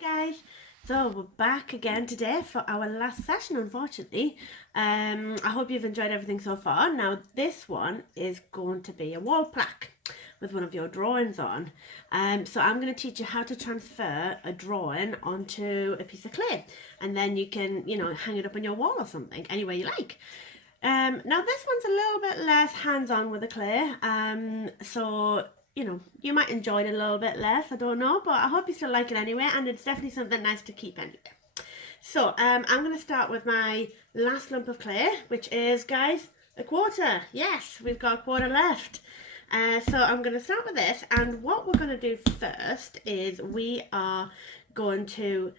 Guys, so we're back again today for our last session, unfortunately. I hope you've enjoyed everything so far. Now this one is going to be a wall plaque with one of your drawings on. So I'm going to teach you how to transfer a drawing onto a piece of clay, and then you can, hang it up on your wall or something, anywhere you like. Now this one's a little bit less hands-on with the clay, so you might enjoy it a little bit less, I don't know, but I hope you still like it anyway, and it's definitely something nice to keep anyway. So I'm going to start with my last lump of clay, which is, guys, a quarter. Yes, we've got a quarter left. So I'm going to start with this, and what we're going to do first is we are going to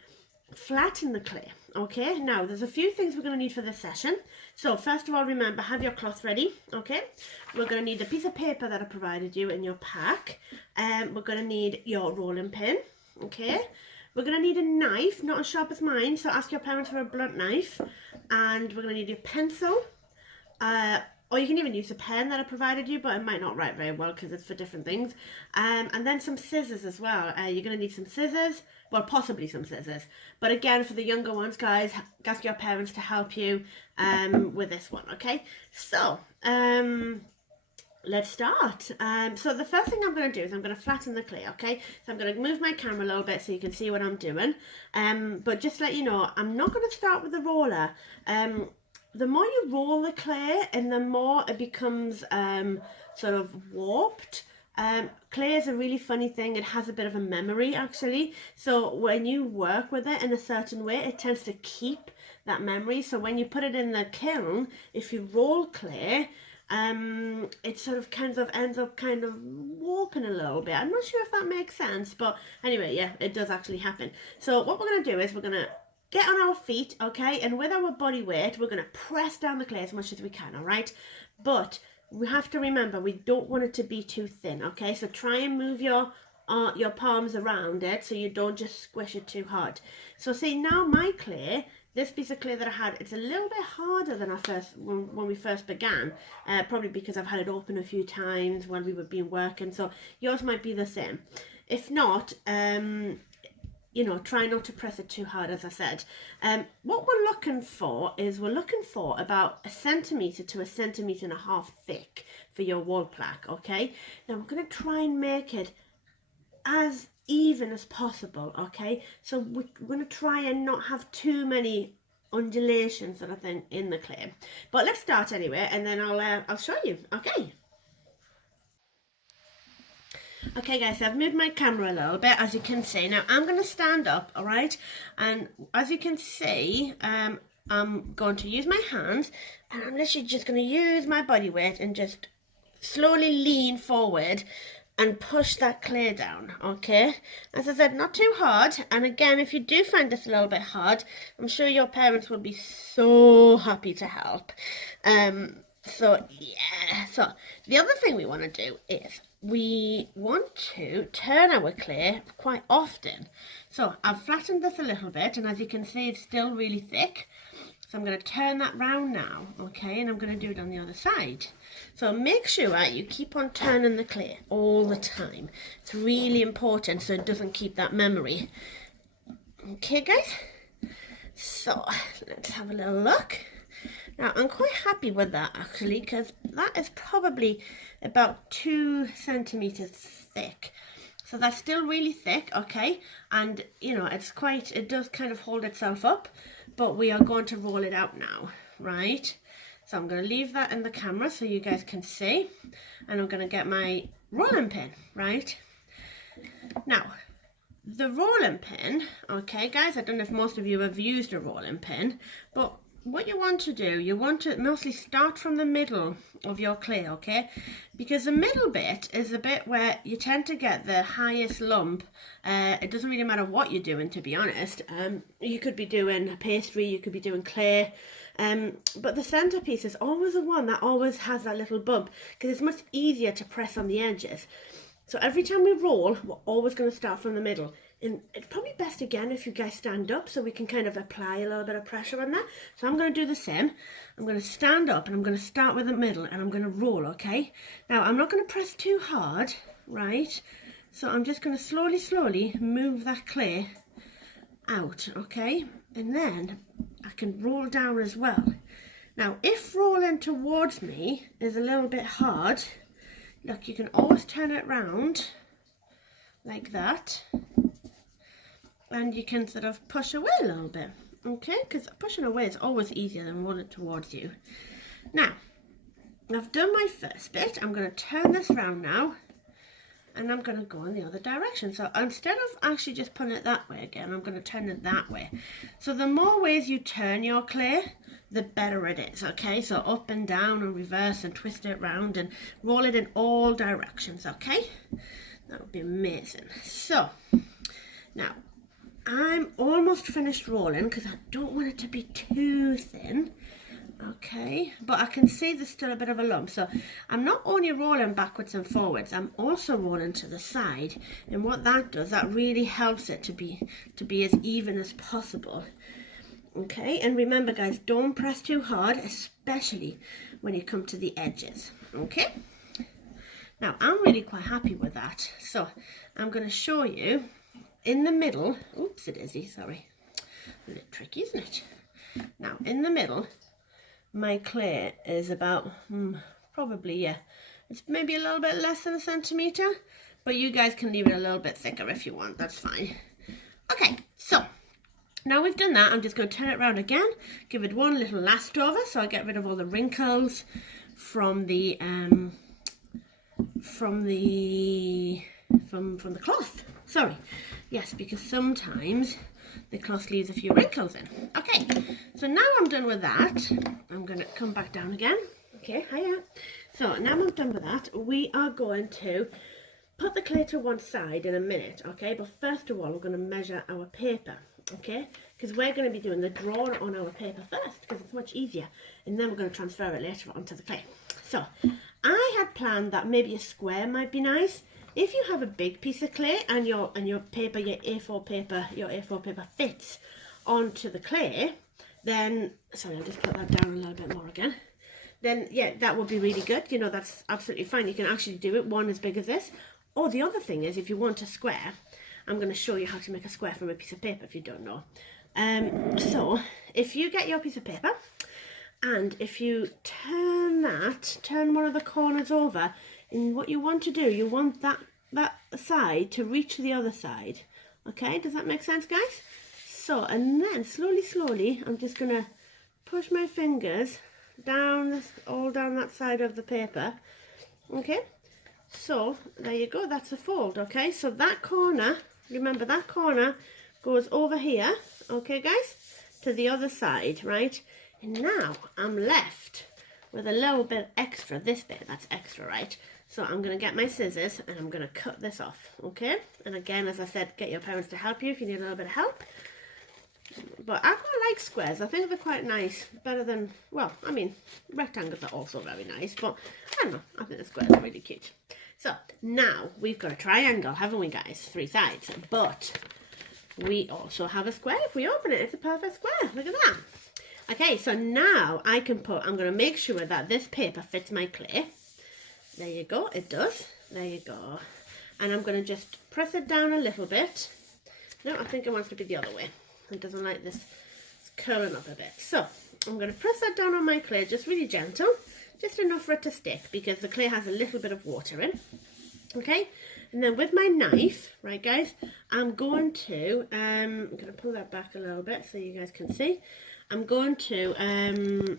flatten the clay. Okay, now there's a few things we're going to need for this session. So first of all, remember, have your cloth ready. Okay, we're going to need the piece of paper that I provided you in your pack. We're going to need your rolling pin. Okay, we're going to need a knife, not as sharp as mine, so ask your parents for a blunt knife. And we're going to need your pencil, or you can even use a pen that I provided you, but it might not write very well because it's for different things. And then some scissors as well. You're going to need some scissors, well, possibly some scissors. But again, for the younger ones, guys, ask your parents to help you with this one, okay? So, let's start. So the first thing I'm going to do is I'm going to flatten the clay, okay? So I'm going to move my camera a little bit so you can see what I'm doing. But just to let you know, I'm not going to start with the roller. The more you roll the clay and the more it becomes sort of warped. Clay is a really funny thing. It has a bit of a memory, actually. So when you work with it in a certain way, it tends to keep that memory. So when you put it in the kiln, if you roll clay, it sort of ends up kind of warping a little bit. I'm not sure if that makes sense, but anyway, yeah, it does actually happen. So what we're going to do is we're going to get on our feet, okay, and with our body weight, we're going to press down the clay as much as we can, all right? But we have to remember, we don't want it to be too thin, okay? So try and move your palms around it so you don't just squish it too hard. So see, now my clay, this piece of clay that I had, it's a little bit harder than when we first began, probably because I've had it open a few times while we were working, so yours might be the same. If not, try not to press it too hard, as I said. What we're looking for is about 1 centimetre to 1.5 centimetres thick for your wall plaque, okay? Now we're going to try and make it as even as possible, okay? So we're going to try and not have too many undulations sort of thing in the clay. But let's start anyway, and then I'll show you, okay? Okay guys, so I've moved my camera a little bit, as you can see. Now I'm going to stand up, alright? And as you can see, I'm going to use my hands, and I'm literally just going to use my body weight and just slowly lean forward and push that clay down, okay? As I said, not too hard. And again, if you do find this a little bit hard, I'm sure your parents will be so happy to help. So yeah, so the other thing we want to do is we want to turn our clay quite often. So I've flattened this a little bit, and as you can see, it's still really thick. So I'm going to turn that round now, okay, and I'm going to do it on the other side. So make sure you keep on turning the clay all the time. It's really important so it doesn't keep that memory. Okay guys, so let's have a little look. Now I'm quite happy with that actually, because that is probably about 2 centimetres thick. So that's still really thick, okay, and it does kind of hold itself up, but we are going to roll it out now, right? So I'm going to leave that in the camera so you guys can see, and I'm going to get my rolling pin, right? Now, the rolling pin, okay guys, I don't know if most of you have used a rolling pin, but what you want to do, you want to mostly start from the middle of your clay, okay? Because the middle bit is the bit where you tend to get the highest lump. It doesn't really matter what you're doing, to be honest. You could be doing pastry, you could be doing clay, but the centerpiece is always the one that always has that little bump, because it's much easier to press on the edges. So every time we roll, we're always going to start from the middle. And it's probably best again if you guys stand up so we can kind of apply a little bit of pressure on that. So I'm going to do the same. I'm going to stand up and I'm going to start with the middle and I'm going to roll, okay? Now I'm not going to press too hard, right? So I'm just going to slowly move that clay out, okay? And then I can roll down as well. Now, if rolling towards me is a little bit hard, look, you can always turn it round like that, and you can sort of push away a little bit, okay? Because pushing away is always easier than rolling towards you. Now, I've done my first bit. I'm going to turn this round now, and I'm going to go in the other direction. So instead of actually just putting it that way again, I'm going to turn it that way. So the more ways you turn your clay, the better it is, okay? So up and down and reverse and twist it round and roll it in all directions, okay? That would be amazing. So now I'm almost finished rolling because I don't want it to be too thin. Okay, but I can see there's still a bit of a lump, so I'm not only rolling backwards and forwards, I'm also rolling to the side, and what that does, that really helps it to be as even as possible. Okay, and remember guys, don't press too hard, especially when you come to the edges. Okay, now I'm really quite happy with that, so I'm going to show you in the middle. Oops, it is, sorry, a bit tricky, isn't it? Now in the middle, my clay is about, probably, yeah, it's maybe a little bit less than a centimetre, but you guys can leave it a little bit thicker if you want, that's fine. Okay, so now we've done that, I'm just going to turn it around again, give it one little last over, so I get rid of all the wrinkles from the cloth. Sorry, yes, because sometimes the cloth leaves a few wrinkles in. Okay, so now I'm done with that. I'm going to come back down again. Okay, hiya. So now I'm done with that. We are going to put the clay to one side in a minute, okay? But first of all, we're going to measure our paper, okay? Because we're going to be doing the drawing on our paper first, because it's much easier. And then we're going to transfer it later onto the clay. So I had planned that maybe a square might be nice. If you have a big piece of clay and your paper, your A4 paper fits onto the clay, then, sorry, I'll just put that down a little bit more again. Then, yeah, that would be really good. You know, that's absolutely fine. You can actually do it one as big as this. Or the other thing is, if you want a square, I'm going to show you how to make a square from a piece of paper if you don't know. So, if you get your piece of paper, and if you turn one of the corners over, and what you want to do, you want that side to reach the other side. Okay, does that make sense, guys? So, and then slowly, I'm just going to push my fingers down, all down that side of the paper. Okay, so there you go, that's a fold. Okay, so that corner, remember that corner goes over here, okay guys, to the other side, right? And now I'm left with a little bit extra, this bit, that's extra, right? So I'm going to get my scissors and I'm going to cut this off, okay? And again, as I said, get your parents to help you if you need a little bit of help. But I quite like squares. I think they're quite nice. Better than, well, I mean, rectangles are also very nice. But I don't know, I think the squares are really cute. So now we've got a triangle, haven't we guys? 3 sides. But we also have a square. If we open it, it's a perfect square. Look at that. Okay, so now I'm going to make sure that this paper fits my clay. There you go, it does. There you go. And I'm going to just press it down a little bit. No, I think it wants to be the other way. It doesn't like this. It's curling up a bit. So I'm going to press that down on my clay, just really gentle, just enough for it to stick, because the clay has a little bit of water in. Okay, and then with my knife, right guys, I'm going to pull that back a little bit so you guys can see. I'm going to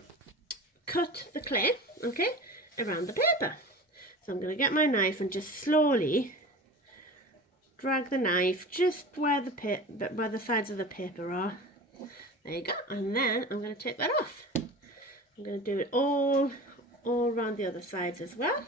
cut the clay, okay, around the paper. So I'm going to get my knife and just slowly drag the knife just where the sides of the paper are. There you go. And then I'm going to take that off. I'm going to do it all around the other sides as well.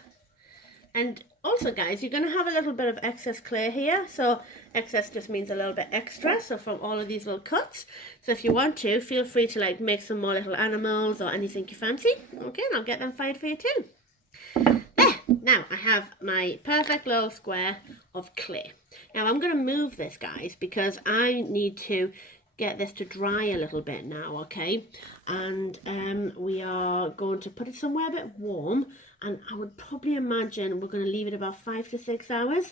And also, guys, you're going to have a little bit of excess clay here. So excess just means a little bit extra. So from all of these little cuts. So if you want to, feel free to like make some more little animals or anything you fancy. Okay, and I'll get them fired for you too. There, now I have my perfect little square of clay. Now I'm going to move this, guys, because I need to get this to dry a little bit now, okay? And we are going to put it somewhere a bit warm, and I would probably imagine we're going to leave it about 5 to 6 hours.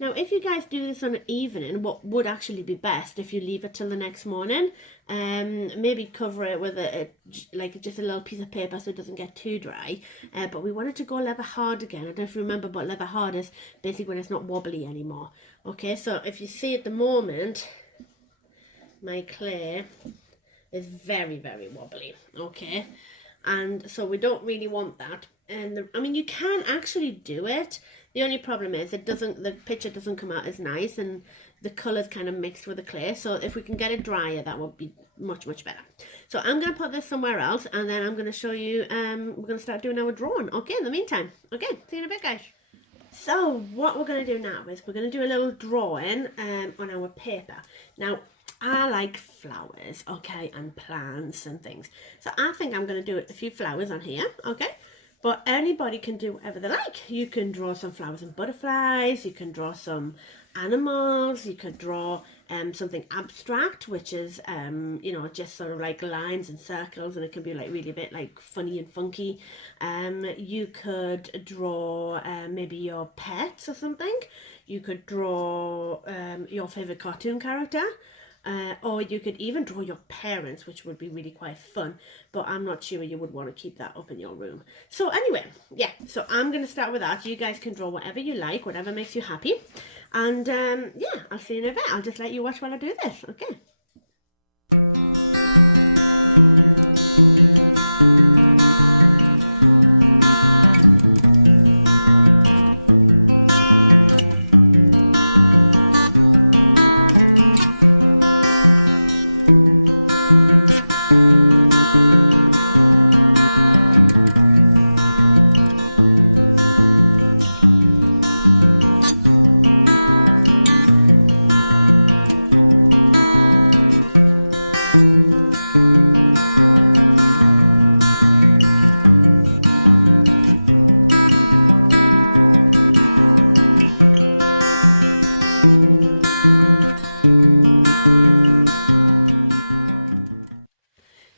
Now, if you guys do this on an evening, what would actually be best if you leave it till the next morning, maybe cover it with like just a little piece of paper so it doesn't get too dry. But we want it to go leather hard again. I don't know if you remember, but leather hard is basically when it's not wobbly anymore. Okay, so if you see at the moment, my clay is very, very wobbly. Okay, and so we don't really want that. And I mean, you can actually do it. The only problem is the picture doesn't come out as nice, and the colours kind of mixed with the clay. So if we can get it drier, that would be much, much better. So I'm going to put this somewhere else, and then I'm going to show you, we're going to start doing our drawing. Okay, in the meantime. Okay, see you in a bit, guys. So what we're going to do now is we're going to do a little drawing on our paper. Now, I like flowers, okay, and plants and things. So I think I'm going to do a few flowers on here, okay? But anybody can do whatever they like. You can draw some flowers and butterflies, you can draw some animals, you could draw something abstract, which is, you know, just sort of like lines and circles, and it can be like really a bit like funny and funky. You could draw maybe your pets or something. You could draw your favourite cartoon character. Or you could even draw your parents, which would be really quite fun, but I'm not sure you would want to keep that up in your room. So anyway, yeah, so I'm going to start with that. You guys can draw whatever you like, whatever makes you happy. And yeah, I'll see you in a bit. I'll just let you watch while I do this, okay?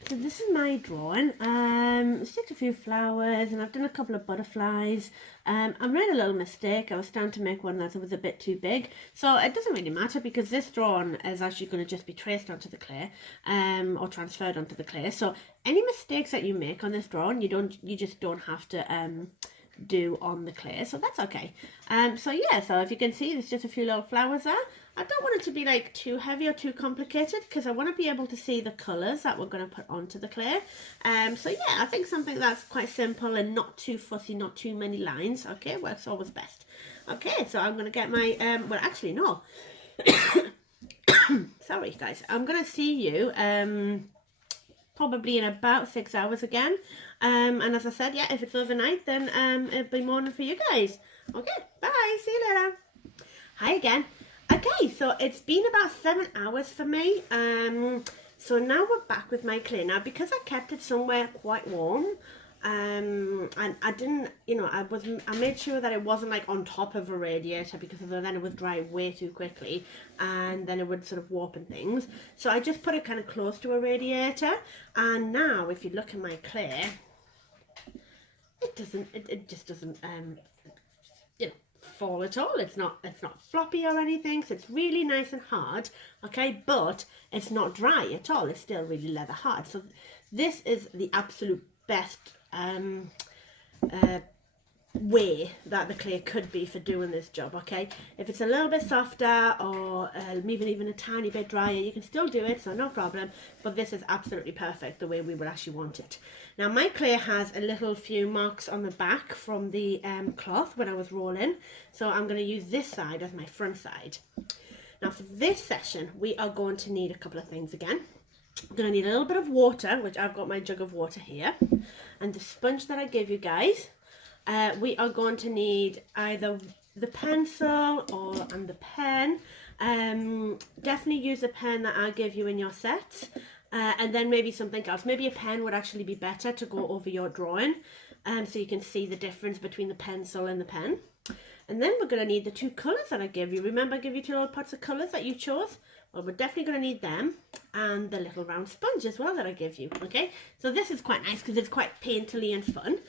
So this is my drawing. It's just a few flowers, and I've done a couple of butterflies. I made a little mistake. I was starting to make one that was a bit too big, so it doesn't really matter because this drawing is actually going to just be traced onto the clay, or transferred onto the clay. So any mistakes that you make on this drawing, you just don't have to do on the clay, so that's okay. So yeah, so if you can see, there's just a few little flowers there. I don't want it to be like too heavy or too complicated because I want to be able to see the colours that we're going to put onto the clay. So yeah, I think something that's quite simple and not too fussy, not too many lines, okay, works always best. Okay, so I'm going to get my, well actually no, sorry guys, I'm going to see you probably in about 6 hours again. And as I said, yeah, if it's overnight, then it'll be morning for you guys. Okay, bye, see you later. Hi again. Okay, so it's been about 7 hours for me. So now we're back with my clay. Now, because I kept it somewhere quite warm, and I didn't, you know, I made sure that it wasn't like on top of a radiator because then it would dry way too quickly and then it would sort of warp and things. So I just put it kind of close to a radiator, and now if you look at my clay, it just doesn't you know, fall at all. It's not floppy or anything, so it's really nice and hard, okay, but it's not dry at all. It's still really leather hard. So this is the absolute best way that the clay could be for doing this job, okay? If it's a little bit softer or maybe even a tiny bit drier, you can still do it, so no problem, but this is absolutely perfect the way we would actually want it. Now my clay has a little few marks on the back from the cloth when I was rolling, so I'm going to use this side as my front side. Now for this session we are going to need a couple of things again. I'm going to need a little bit of water, which I've got my jug of water here, and the sponge that I gave you guys. We are going to need either the pencil and the pen. Definitely use the pen that I give you in your sets, and then maybe something else. Maybe a pen would actually be better to go over your drawing, so you can see the difference between the pencil and the pen. And then we're going to need the two colours that I gave you. Remember I gave you two little pots of colours that you chose? Well, we're definitely going to need them, and the little round sponge as well that I give you, okay? So this is quite nice because it's quite painterly and fun.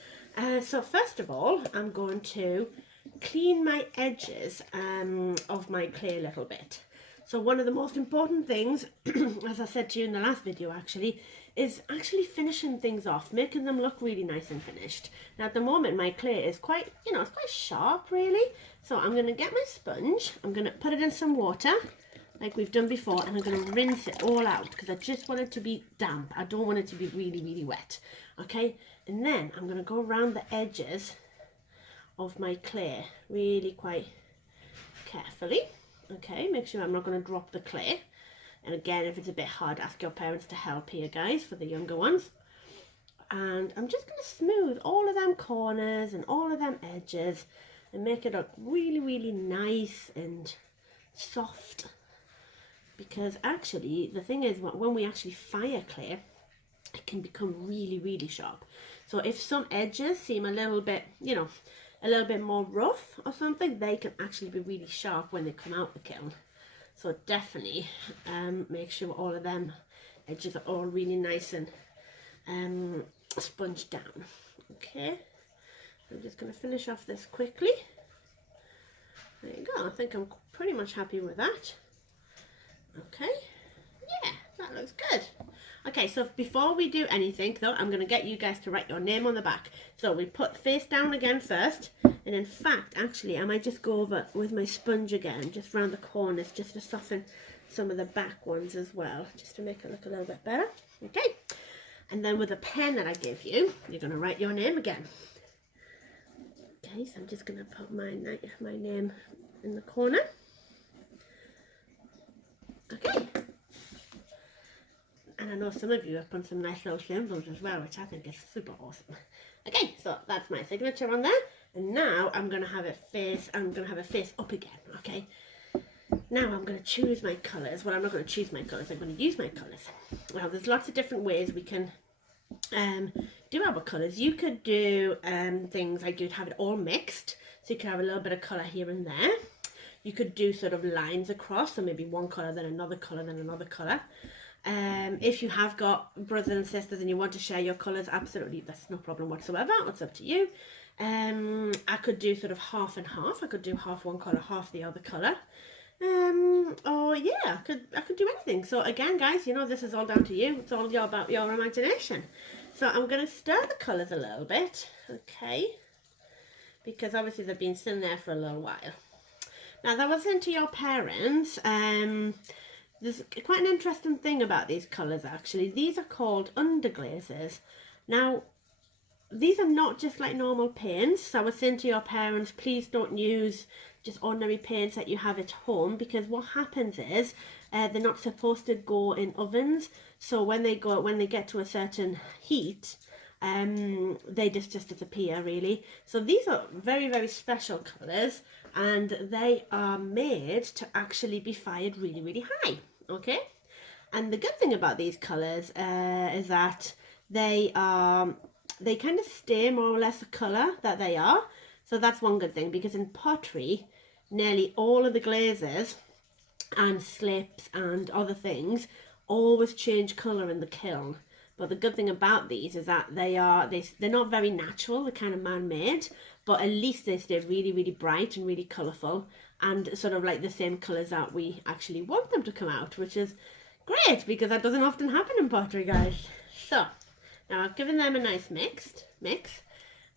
So first of all, I'm going to clean my edges of my clay a little bit. So one of the most important things, as I said to you in the last video actually, is actually finishing things off, making them look really nice and finished. Now at the moment my clay is quite, you know, it's quite sharp really. So I'm going to get my sponge, I'm going to put it in some water like we've done before, and I'm going to rinse it all out because I just want it to be damp. I don't want it to be really, really wet. Okay, and then I'm going to go around the edges of my clay really quite carefully. Okay, make sure I'm not going to drop the clay. And again, if it's a bit hard, ask your parents to help here, guys, for the younger ones. And I'm just going to smooth all of them corners and all of them edges and make it look really, really nice and soft. Because actually, the thing is, when we actually fire clay, it can become really, really sharp. So if some edges seem a little bit, you know, a little bit more rough or something, they can actually be really sharp when they come out the kiln. So definitely make sure all of them edges are all really nice and sponged down. Okay, I'm just going to finish off this quickly. There you go. I think I'm pretty much happy with that. Okay, yeah, that looks good. Okay, so before we do anything though, I'm going to get you guys to write your name on the back. So we put face down again first, and in fact, actually, I might just go over with my sponge again, just around the corners, just to soften some of the back ones as well, just to make it look a little bit better. Okay, and then with the pen that I give you, you're going to write your name again. Okay, so I'm just going to put my name in the corner. Okay. And I know some of you have put some nice little symbols as well, which I think is super awesome. Okay, so that's my signature on there. And now I'm going to have it face up again, okay? Now I'm going to choose my colours. Well, I'm not going to choose my colours, I'm going to use my colours. Well, there's lots of different ways we can do our colours. You could do things like you'd have it all mixed. So you could have a little bit of colour here and there. You could do sort of lines across, so maybe one colour, then another colour, then another colour. If you have got brothers and sisters and you want to share your colours, absolutely, that's no problem whatsoever. It's up to you. I could do sort of half and half. I could do half one colour, half the other colour. Or yeah, I could do anything. So again, guys, you know, this is all down to you. It's all about your imagination. So I'm going to stir the colours a little bit, okay, because obviously they've been sitting there for a little while. Now, as I was saying to your parents, there's quite an interesting thing about these colours actually. These are called underglazes. Now, these are not just like normal paints. So I was saying to your parents, please don't use just ordinary paints that you have at home, because what happens is they're not supposed to go in ovens. So when they get to a certain heat, they just disappear really. So these are very, very special colours, and they are made to actually be fired really, really high. Okay, and the good thing about these colours is that they kind of stay more or less the colour that they are. So that's one good thing, because in pottery, nearly all of the glazes and slips and other things always change colour in the kiln. But the good thing about these is that they're not very natural, they're kind of man-made, but at least they stay really, really bright and really colourful, and sort of like the same colours that we actually want them to come out, which is great, because that doesn't often happen in pottery, guys. So, now I've given them a nice mix,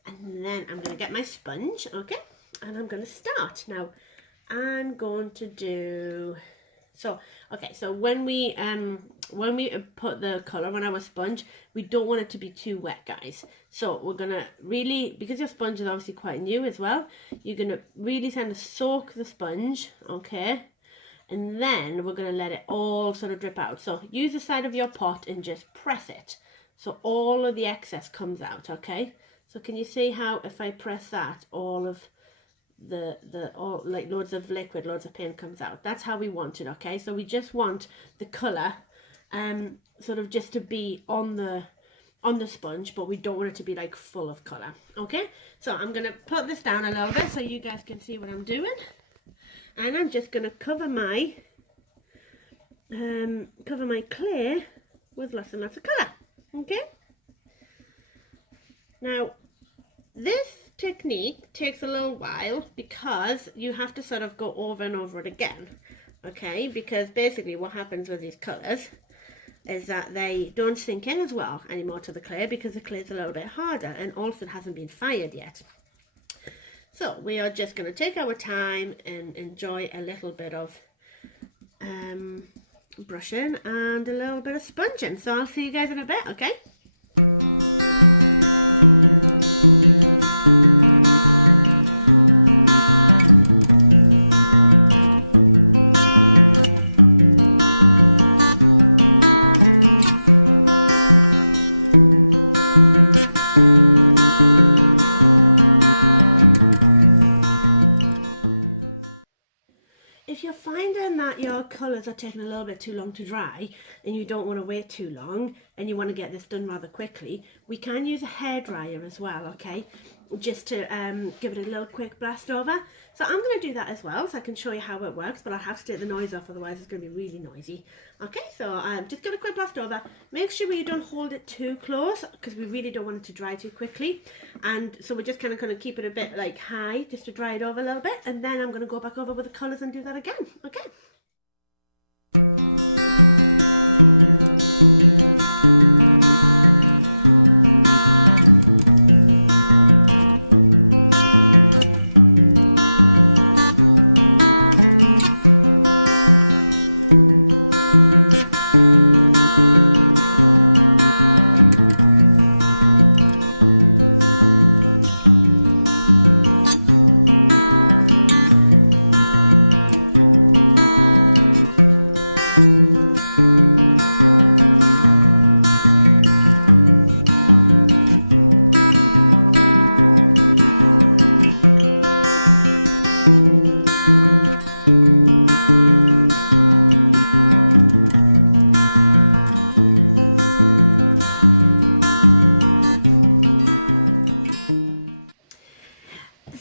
and then I'm going to get my sponge, okay, and I'm going to start. Now, I'm going to do... So, okay, so when we put the colour on our sponge, we don't want it to be too wet, guys. So we're going to really, because your sponge is obviously quite new as well, you're going to really kind of soak the sponge, okay? And then we're going to let it all sort of drip out. So use the side of your pot and just press it, so all of the excess comes out, okay? So can you see how if I press that, all of like loads of liquid, loads of paint comes out? That's how we want it, okay? So we just want the colour sort of just to be on the sponge, but we don't want it to be like full of colour, okay? So I'm going to put this down a little bit so you guys can see what I'm doing, and I'm just going to cover my clay with lots and lots of colour, okay? Now, this technique takes a little while because you have to sort of go over and over it again, okay? Because basically what happens with these colours is that they don't sink in as well anymore to the clay because the clay is a little bit harder and also it hasn't been fired yet. So we are just going to take our time and enjoy a little bit of brushing and a little bit of sponging. So I'll see you guys in a bit, okay? If you're finding that your colours are taking a little bit too long to dry and you don't want to wait too long and you want to get this done rather quickly, we can use a hairdryer as well, okay? Just to give it a little quick blast over. So I'm going to do that as well so I can show you how it works, but I'll have to take the noise off, otherwise it's going to be really noisy. Okay, so just give it a quick blast over. Make sure you don't hold it too close because we really don't want it to dry too quickly. And so we're just kind of keep it a bit like high just to dry it over a little bit, and then I'm going to go back over with the colours and do that again. Okay.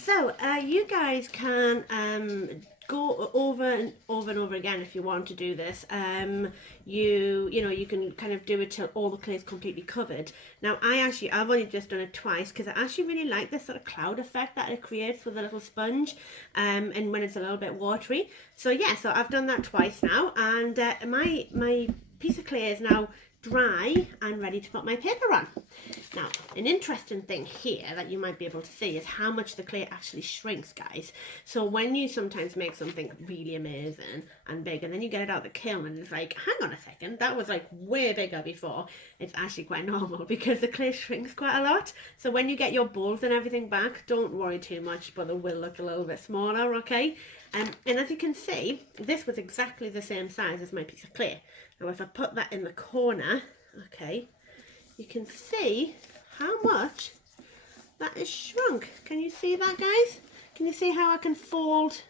So you guys can go over and over again if you want to do this. You know, you can kind of do it till all the clay is completely covered. Now I've only just done it twice because I actually really like this sort of cloud effect that it creates with a little sponge, and when it's a little bit watery. So yeah, so I've done that twice now, and my piece of clay is now dry and ready to put my paper on. Now, an interesting thing here that you might be able to see is how much the clay actually shrinks, guys. So when you sometimes make something really amazing and big and then you get it out of the kiln and it's like, hang on a second, that was like way bigger before, it's actually quite normal because the clay shrinks quite a lot. So when you get your bowls and everything back, don't worry too much, but it will look a little bit smaller, okay? And as you can see, this was exactly the same size as my piece of clay. Now if I put that in the corner, okay, you can see how much that is shrunk. Can you see that, guys? Can you see how I can fold?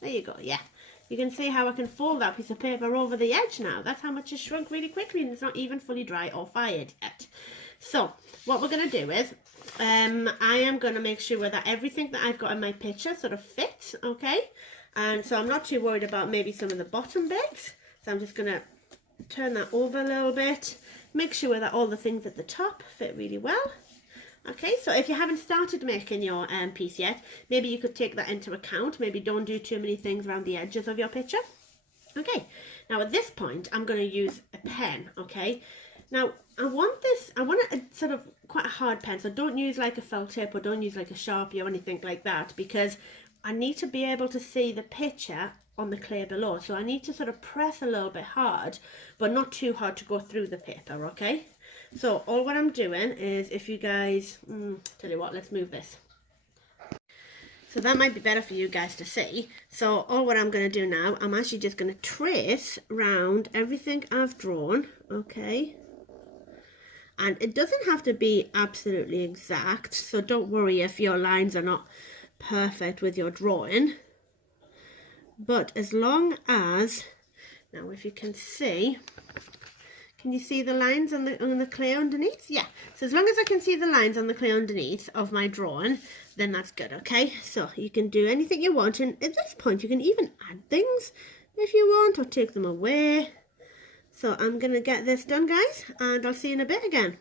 There you go, yeah. You can see how I can fold that piece of paper over the edge now. That's how much it's shrunk really quickly, and it's not even fully dry or fired yet. So what we're going to do is, I am going to make sure that everything that I've got in my picture sort of fits, okay? And so I'm not too worried about maybe some of the bottom bits. So I'm just going to turn that over a little bit. Make sure that all the things at the top fit really well. Okay, so if you haven't started making your piece yet, maybe you could take that into account. Maybe don't do too many things around the edges of your picture. Okay, now at this point, I'm going to use a pen, okay? Now, I want a sort of quite a hard pen, so don't use like a felt tip or don't use like a Sharpie or anything like that, because I need to be able to see the picture on the clay below. So I need to sort of press a little bit hard, but not too hard to go through the paper, okay? So all what I'm doing is, if you guys, tell you what, let's move this. So that might be better for you guys to see. So all what I'm going to do now, I'm actually just going to trace around everything I've drawn, okay? And it doesn't have to be absolutely exact, so don't worry if your lines are not perfect with your drawing. But as long as, now if you can see, can you see the lines on the clay underneath? Yeah, so as long as I can see the lines on the clay underneath of my drawing, then that's good, okay? So you can do anything you want, and at this point you can even add things if you want, or take them away. So I'm going to get this done, guys, and I'll see you in a bit again.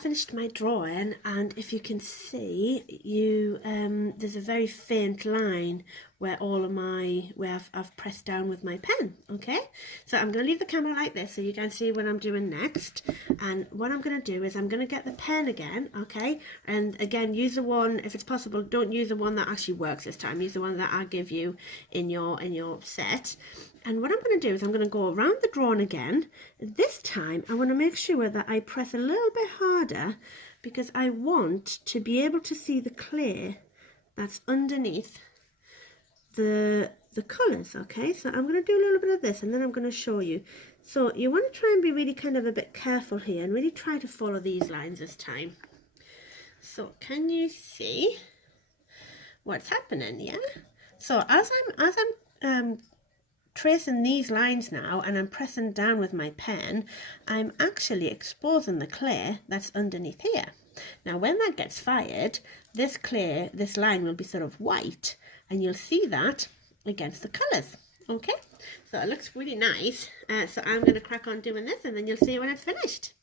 finished my drawing, and if you can see, there's a very faint line where I've pressed down with my pen. Okay, so I'm going to leave the camera like this so you can see what I'm doing next. And what I'm going to do is I'm going to get the pen again, okay, and again use the one, if it's possible, don't use the one that actually works this time, use the one that I give you in your set. And what I'm going to do is I'm going to go around the drawing again. This time I want to make sure that I press a little bit harder, because I want to be able to see the clay that's underneath the colours. Okay, so I'm going to do a little bit of this and then I'm going to show you. So you want to try and be really kind of a bit careful here and really try to follow these lines this time. So can you see what's happening? Yeah, so as I'm tracing these lines now and I'm pressing down with my pen, I'm actually exposing the clay that's underneath here. Now when that gets fired, this line will be sort of white, and you'll see that against the colours. Okay, so it looks really nice. So I'm going to crack on doing this and then you'll see when it's finished.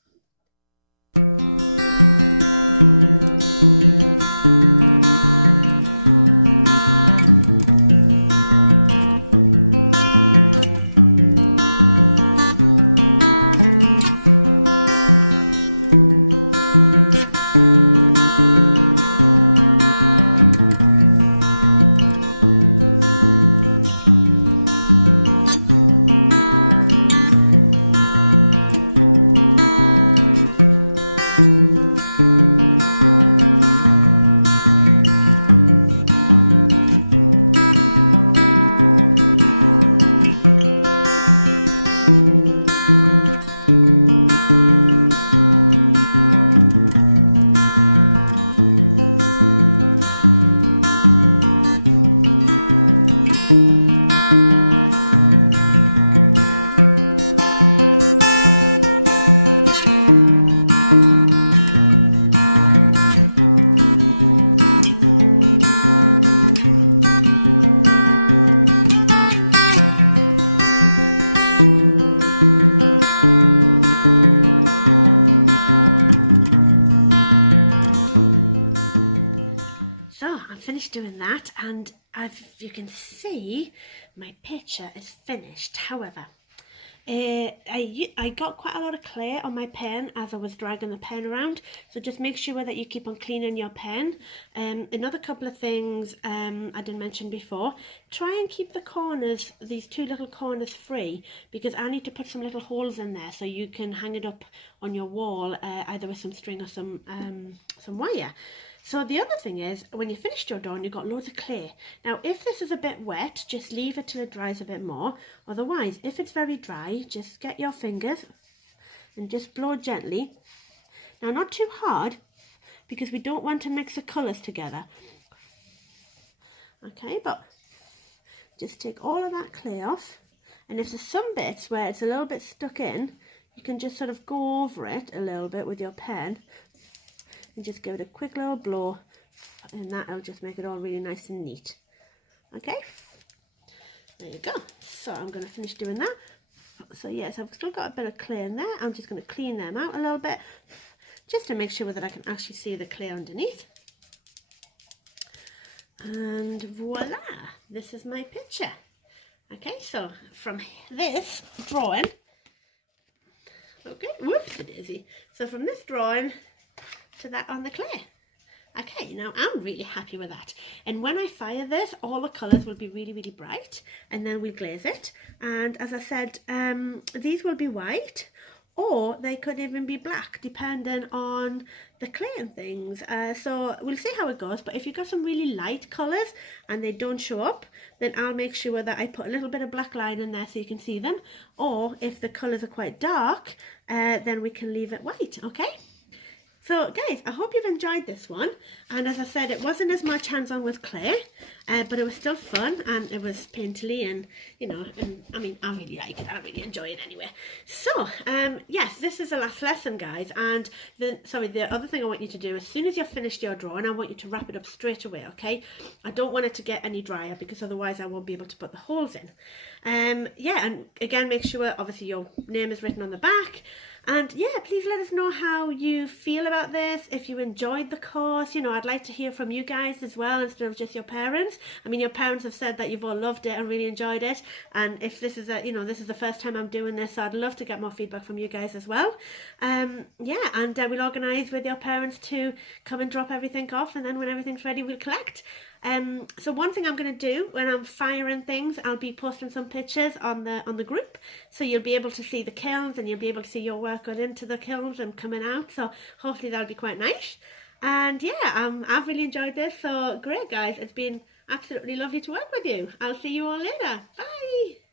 So I'm finished doing that, and as you can see, my picture is finished. However, I got quite a lot of clay on my pen as I was dragging the pen around, so just make sure that you keep on cleaning your pen. Another couple of things I didn't mention before, try and keep the corners, these two little corners, free, because I need to put some little holes in there so you can hang it up on your wall, either with some string or some wire. So the other thing is, when you finished your drawing, you've got loads of clay. Now, if this is a bit wet, just leave it till it dries a bit more. Otherwise, if it's very dry, just get your fingers and just blow gently. Now, not too hard, because we don't want to mix the colours together. Okay, but just take all of that clay off. And if there's some bits where it's a little bit stuck in, you can just sort of go over it a little bit with your pen. And just give it a quick little blow, and that'll just make it all really nice and neat. Okay, there you go. So I'm going to finish doing that. So yes, I've still got a bit of clay in there. I'm just going to clean them out a little bit, just to make sure that I can actually see the clay underneath. And voila, this is my picture. Okay, so from this drawing, okay, whoops-a-daisy. So from this drawing to that on the clay. Okay, now I'm really happy with that. And when I fire this, all the colours will be really, really bright, and then we'll glaze it. And as I said, these will be white, or they could even be black, depending on the clay and things. So we'll see how it goes, but if you've got some really light colours and they don't show up, then I'll make sure that I put a little bit of black line in there so you can see them. Or if the colours are quite dark, then we can leave it white, okay? So guys, I hope you've enjoyed this one, and as I said, it wasn't as much hands-on with clay, but it was still fun, and it was painterly, and you know, and I mean, I really like it, I really enjoy it anyway. So yes, this is the last lesson, guys, and the other thing I want you to do, as soon as you've finished your drawing, I want you to wrap it up straight away, okay? I don't want it to get any drier, because otherwise I won't be able to put the holes in. Yeah, and again, make sure obviously your name is written on the back, And yeah, please let us know how you feel about this, if you enjoyed the course. You know, I'd like to hear from you guys as well, instead of just your parents. I mean, your parents have said that you've all loved it and really enjoyed it, and if this is this is the first time I'm doing this, so I'd love to get more feedback from you guys as well. Yeah, and we'll organise with your parents to come and drop everything off, and then when everything's ready, we'll collect. So one thing I'm going to do when I'm firing things, I'll be posting some pictures on the group, so you'll be able to see the kilns and you'll be able to see your work going into the kilns and coming out. So hopefully that'll be quite nice. And yeah, I've really enjoyed this. So great, guys. It's been absolutely lovely to work with you. I'll see you all later. Bye.